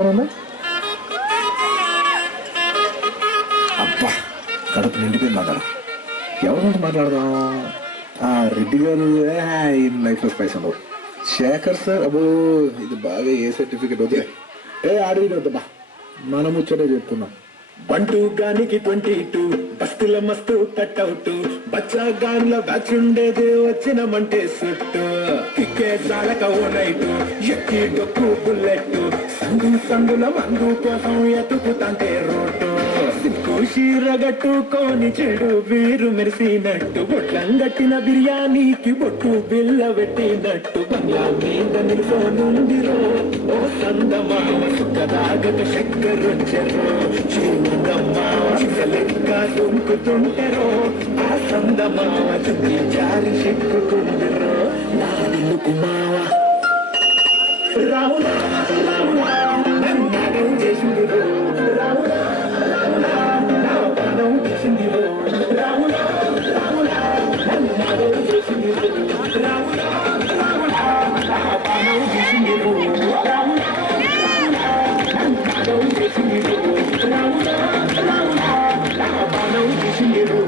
అబ్బా కడుపు నిండిపోయింది మాట్లాడ ఎవరితో మాట్లాడదాం. రెడ్డి గారు లైఫ్ లో స్పైస్ ఉండవు. శేఖర్ సార్ అబ్బో ఇది బాగా ఏ సర్టిఫికెట్ వద్దు ఆడికి వద్దబ్బా మనం ముచ్చటే చెప్పుకున్నాం. 1-2 22 బస్తుల మస్తు కట్అవుట్ బచ్చా గాన్ల బ్యాచ్ ఉండేది వచ్చినమంటే సుట్టు కిక్కే చాలక ఓ నైటు ఎక్కి డొక్కు బుల్లెట్ సందుల మందు కోసం ఎతుకుతాంటే రోడ్డు సిక్కు షీరగట్టుకొని చెడు వీరు మెరిసినట్టు బొట్లంగట్టిన బిర్యానీకి బొట్టు బిల్ల పెట్టినట్టు బంగ్లా మీద నిలుసోనుందిరో ఓ సందమామ సుఖదాగక చక్కరొచ్చెరో లెక్క దుంకుతుంటెరో ఆ సందమామ చుట్టి జారి చిక్కుకుందరో నాలుగు మావ రాములా రాములా నన్ను చేసిందిరో రాములా రాములా నా ప్రాణం చేసిందిరో రాములా రాములా నన్ను చేసిందిరో రాములా రాములా నా ప్రాణం చేసిందిరో రాములా రాములా నన్ను చేసిందిరో రాములా రాములా నా ప్రాణం చేసిందిరో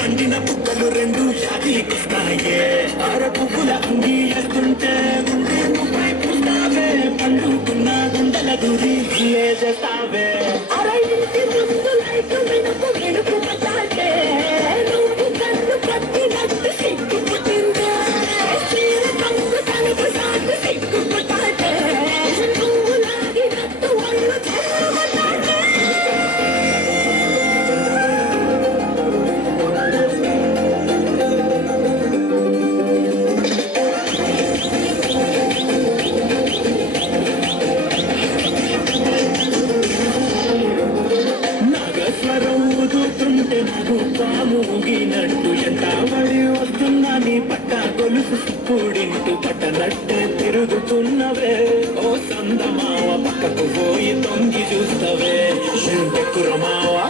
పండిన పుక్కలు రెండు యాదికొస్తాయే ఆర పువ్వుల అంగి వేస్తుంటే గుండె ముప్పై పుస్తావే పండుకున్న గుండెల గురి చేస్తావే ఊగినట్టు ఎంటాబడి వస్తున్నా నీ పట్ట గొలుసు కూడింటూ పట్టనట్టే తిరుగుతున్నవే ఓ సందమావ పక్కకు పోయి తొంగి చూస్తవే కురమావా